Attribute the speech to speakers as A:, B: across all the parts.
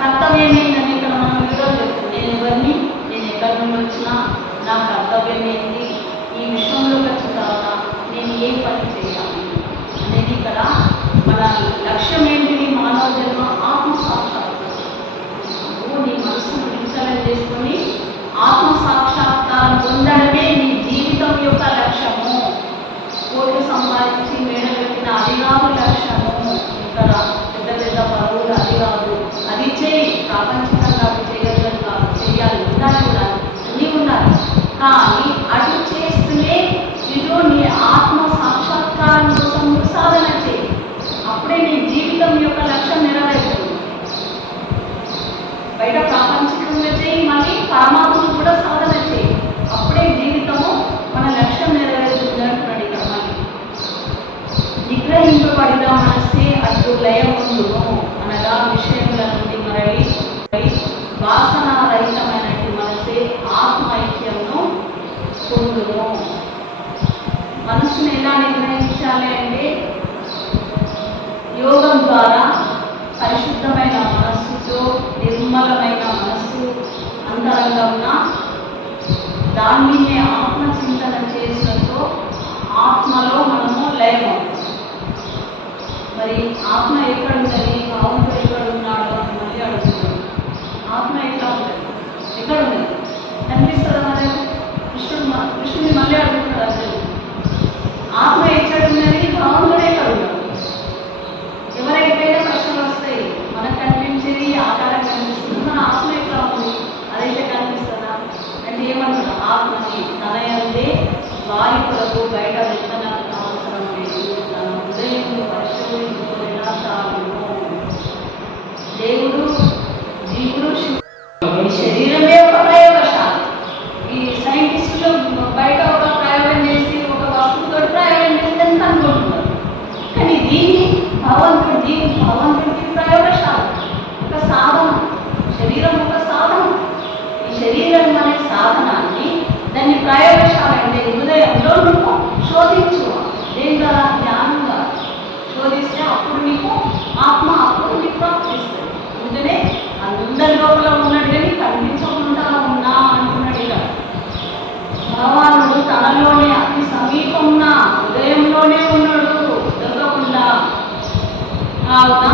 A: కర్తవ్యమే అని ఇక్కడ మనం ఈరోజు నేను ఎవరిని? నేను ఎక్కడి నుండి వచ్చినా నా కర్తవ్యం ఏంటి? ఈ విషయంలోకి వచ్చిన తర్వాత నేను ఏ పని చేయాలి అనేది ఇక్కడ మన లక్ష్యం ఏంటిది మానవ జన్మ ఆత్మసాక్షాత్కారం నీ మనసును విచారణ చేసుకొని ఆత్మసాక్షాత్కారం పొందడమే నీ జీవితం యొక్క లక్ష్యము. కోట్లు సంపాదించి మేడగట్టిన అది కాదు లక్ష్యము ఇక్కడ పెద్ద పెద్ద పరువులు అది కాదు అది చేయి ప్రాపంచికంగా అవి చేయగలరు కాదు చేయాలి ఉండాలి కూడా అన్నీ ఉండాలి కానీ అటు చేస్తూనే ఇటు నీ ఆత్మ సాక్షాత్కారం కోసం సాధన చేయి. అప్పుడే నీ జీవితం యొక్క లక్ష్యం నెరవేరుతుంది. బయట ప్రాపంచికంగా చేయి మళ్ళీ పరమాత్మను కూడా సాధన చేయి. అప్పుడే జీవితము మన లక్ష్యం నెరవేరుతుంది అంటున్నాడు ఇక్కడ మళ్ళీ. నిగ్రహింపబడిన మనసే అటు లయముందును అనగా విషయముల నుండి మరలి వాసన పొందును మనసును ఎలా నిర్ణయించాలి అంటే యోగం ద్వారా పరిశుద్ధమైన మనస్సుతో నిర్మలమైన మనస్సు ఉన్న దానినే ఆత్మ చింతన చేసినతో ఆత్మలో మనము లయమవుతాం మరి ఆత్మ ఎక్కడ ఉందని భావంతో ఎక్కడ ఉన్నాడు అని మళ్ళీ అడుగుతున్నాం ఆత్మ ఎట్లా ఉంటుంది? ఎక్కడ ఉంది కృష్ణుడు మళ్ళీ అడుగుతున్నాడు ఆత్మ ఎక్కడ ఉన్నది భగవంతుడు ఎక్కడ ఉన్నాడు ఎవరికైనా ప్రశ్నలు వస్తాయి మనకు కనిపించేది ఆకారం కనిపిస్తుంది మన ఆత్మ ఎట్లా ఉంది అదైతే కనిపిస్తుందా అంటే ఏమంటారు ఆత్మని తన అందే వారి కొరకు బయట వెళ్తనకు అవసరం లేదు తన హృదయంలో పరిశోధించుకున్న చాలును దేవుడు జీవుడు శివుడు ఈ శరీరమే ఒక ప్రయోగశాల ఈ సైంటిస్టులు బయట ఒక ప్రయోగం చేసి ఒక వస్తువుతో ప్రయోగం చేస్తే కనుక్కుంటున్నారు కానీ దీన్ని భగవంతుడు దీని భగవంతుడికి ప్రయోగశాల ఒక సాధన శరీరం ఒక సాధన ఈ శరీరం అనే సాధనాన్ని దాన్ని ప్రయోగశాల అంటే హృదయంలో నువ్వు శోధించు దేని ద్వారా జ్ఞానంగా శోధిస్తే అప్పుడు నీకు ఆత్మ అప్పుడు నీకు ప్రాప్తిస్తుంది అందుకనే అందరి లోపల ఉన్నాడు కానీ కనిపించకుండా ఉన్నా అంటున్నాడు ఇలా భగవానుడు తనలోనే అతి సమీపమున్న హృదయంలోనే ఉన్నాడు. దొరకకుండా. కావున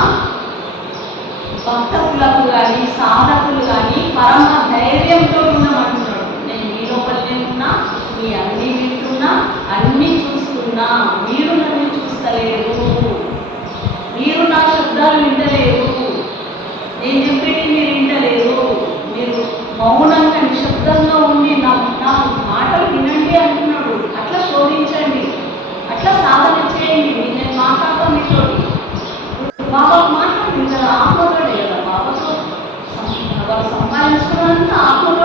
A: భక్తకులకు కానీ సాధకులు కానీ పరమ ధైర్యంతో ఉన్నామంటున్నాడు నేను మీ లోపలనే ఉన్నా మీ అన్ని చూస్తున్నా అన్ని చూస్తున్నా మీరు నన్ను చూస్తలేరు. మీరు నా శబ్దాలు వింటలేరు. నేను చెప్పేది మీరు వింటలేరు. మీరు మౌనంగా నిశ్శబ్దంగా ఉండి నా నా మాటలు వినండి అంటున్నాడు. అట్లా శోధించండి. అట్లా సాధన చేయండి. నేను మాట్లాడతాం మీతో. బాబా మాట్లాడింది కదా ఆత్మతోటే కదా బాబాతో వాళ్ళు సంపాదించుకున్నంత ఆత్మతోటే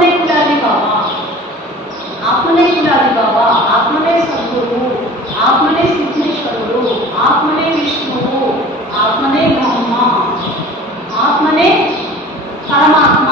A: आपने कुलाली बाबा आपने कुलाली बाबा, आपने सद्गुरु आपने सिद्धेश्वर, आपने विष्णु आपने ब्रह्मा, आपने परमात्मा।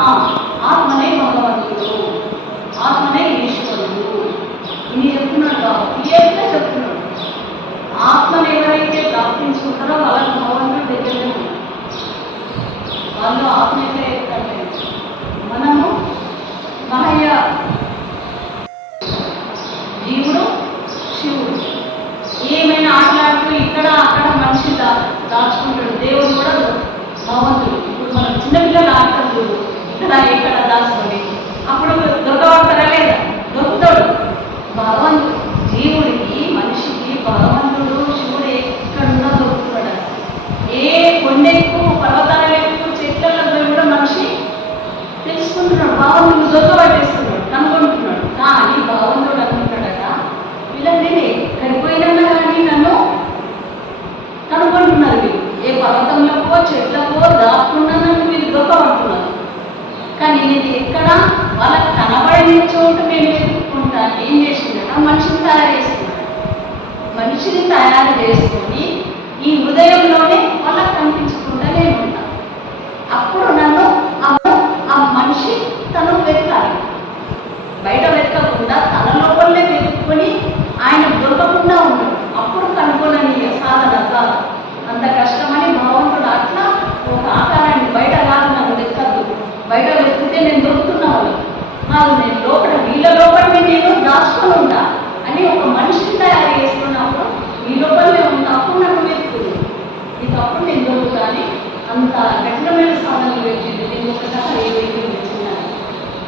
A: తెలుసుకుంటున్నాడు భగవంతుడు దొరకబట్టేస్తున్నాడు కనుక్కుంటున్నాడు కానీ భావంలో అనుకుంటాడట ఇలా నేను ఎక్కడికి కానీ నన్ను కనుక్కుంటున్నారు వీళ్ళు. ఏ పర్వతంలోకో చెట్లకో దాక్కుండా నన్ను వీళ్ళు పడుతున్నారు కానీ నేను ఎక్కడ వాళ్ళకి కనబడని చోటు నేను వెతుక్కుంటాను ఏం చేసిందట? మనిషిని తయారు చేసుకున్నాడు మనిషిని తయారు చేసుకొని ఈ హృదయంలోనే వాళ్ళకి కనిపించకుండా ఉన్నాను నేను లోపల వీళ్ళ లోపల నేను దాచుకుని ఉంటా అని ఒక మనిషిని తయారు చేసుకున్నప్పుడు ఈ లోపలనే ఉన్నప్పుడు నాకు నన్ను వెతుకుతుంది ఈ తప్పుడు నేను దొరుకుతాను అంత కఠినమైన సాధనలు పెట్టింది నేను ఒకసారి ఏమి వచ్చినాను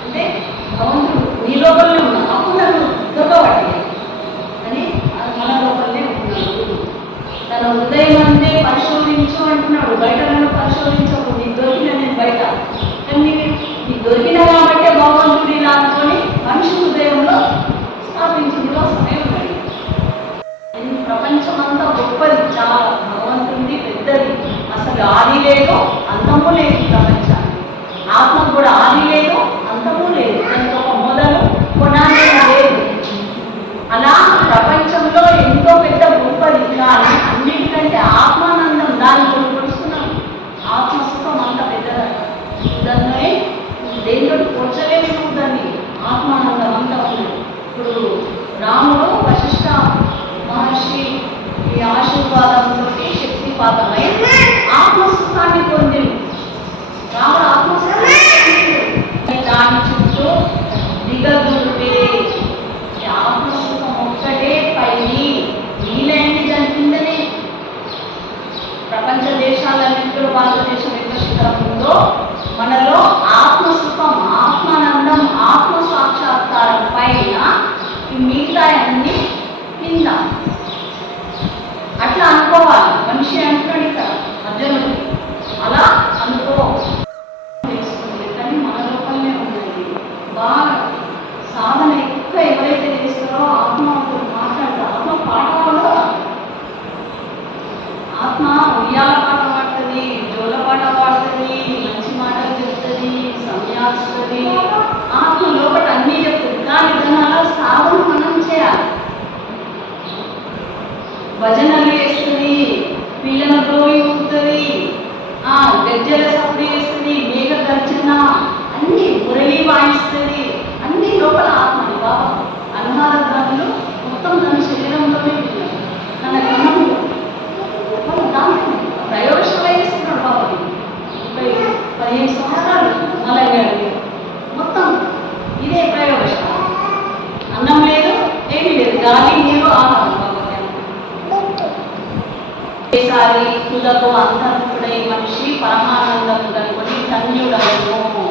A: అంటే భగవంతుడు నీ లోపలనే ఉన్నా అప్పుడు నన్ను దొరకబడి అని మన లోపలనే ఉన్నాడు తన ఉదయం అంతే పరిశోధించు అంటున్నాడు. బయట నన్ను పరిశోధించకు. నీకు దొరికిన నేను బయట. కానీ నీకు దొరికిన ఇప్పుడు రాముడు వశిష్ఠ మహర్షి ఈ ఆశీర్వాదంతో శక్తిపాతమై ఆత్మసుఖాన్ని పొందింది రాముడు ఆత్మసుఖాన్ని ఈ మిగతా అన్ని కింద అట్లా అనుకోవాలి. మనిషి అంటున్నాడు ఇక్కడ. అర్జునుడు. అలా అనుకో. కులపు అంతర్ముఖుడై మనిషి పరమానందం కనుకొని ధన్యుడము